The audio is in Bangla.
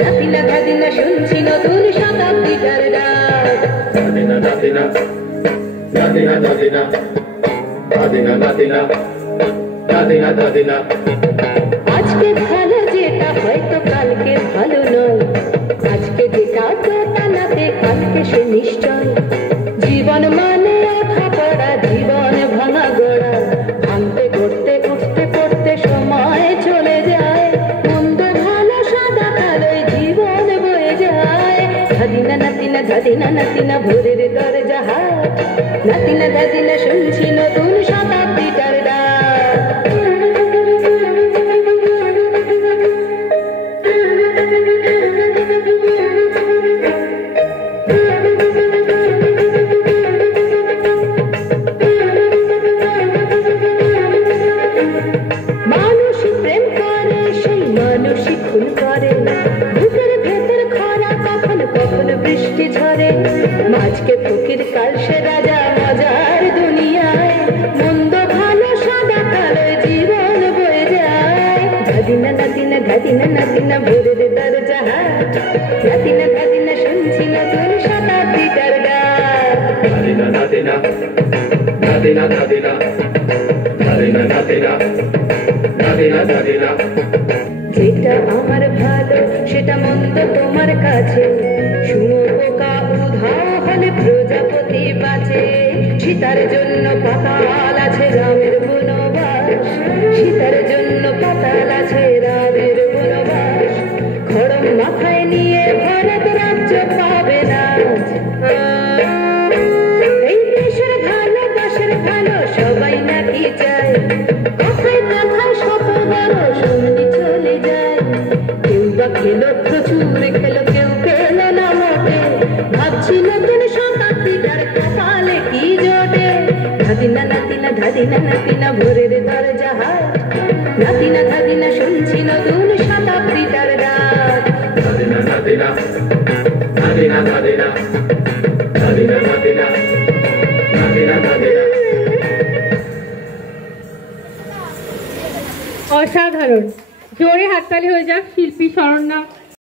নাতিনা দাদিনা শুনছি নতুন শতাব্দীটার ডাক। দাদিনা দাদিনা দাদিনা দাদিনা দাদিনা দাদিনা দাদিনা দাদিনা। আজকে ভালো যেটা হয়তো কালকে ভালো নয়, আজকে যেটা দোটানাতে কালকে সে নিশ্চয়। জীবন মানে ওঠা পড়া, জীবন ভাঙা গড়া, ভাঙতে গড়তে উঠতে পড়তে সময় চলে যায়। মন্দ ভালো সাদা কালোয় জীবন বয়ে যায়। দাদিনা নাতিনা দাদিনা নাতিনা ভোরের দরজা হাট, নাতিনা দাদিনা শুনছি নতুন শতাব্দীটার ডাক। মানুষই প্রেম করে, সেই মানুষই খুন করে, বুকের ভেতর খরা কখনো কখনো বৃষ্টি ঝরে। মাঝকে ফকির কাল সে রাজা মজার দুনিয়ায়, মন্দ ভালো সাদা কালো জীবন বয়ে যায়। দাদিনা নাতিনা দাদিনা নাতিনা ভোরের দরজা হাট, নাতিনা দাদিনা শুনছি নতুন শতাব্দীটার ডাক। দাদিনা দাদিনা দাদিনা দাদিনা দাদিনা দাদিনা দাদিনা দাদিনা। যেটা আমার ভালো সেটা মন্দ তোমার কাছে, শুঁয়োপোকা উধাও হলে প্রজাপতি বাঁচে। সীতার জন্য পাতাল আছে রামের বনবাস, সীতার জন্য পাতাল আছে রামের বনবাস। খড়ম মাথায় নিয়ে ভারত রাজ্য পাবে না। এই দেশের ভালো দেশের ভালো সবাই নাকি চায়, কথায় কথায় শত বড় শুননি চলে যায়। কেউ বা খেলো প্রচুর খেলো, কেউ খেলো না মোটে, ভাবছি নতুন শতাব্দীটার কপালে কি জোটে। দাদিনা নাতিনা দাদিনা নাতিনা ভোরের দরজা হাট, নাতিনা দাদিনা শুনছি নতুন শতাব্দীটার ডাক। দাদিনা দাদিনা দাদিনা দাদিনা দাদিনা দাদিনা দাদিনা দাদিনা। অসাধারণ, জোরে হাততালি হয়ে যাক শিল্পী শরণ্যা